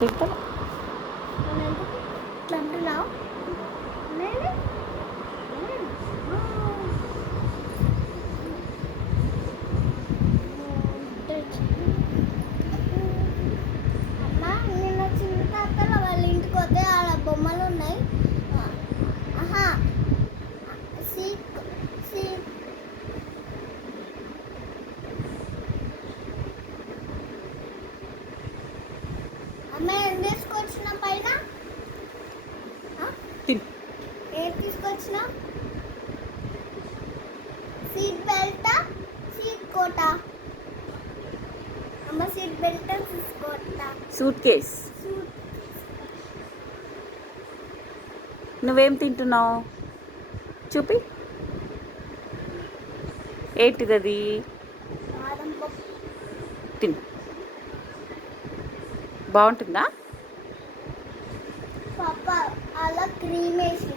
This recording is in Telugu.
తింటాను. అమ్మ నిన్న చిన్న తాతల వాళ్ళ ఇంటికి పోతే ఆడ బొమ్మలు ఉన్నాయి. ఆహా సీక్ సీక్ అమ్మ ఏం తీసుకొచ్చిన పైన ఏం తీసుకొచ్చిన? సీట్ బెల్టా సీట్ కోటా? అమ్మ సీట్ బెల్టా సీట్ కోటా? Suitcase. నువ్వేం తింటున్నావు? చూపి. ఏంటిది అది? బాదం పప్పు. తిను. బాగుంటుందా? పాప అలా క్రీమ్ వేసి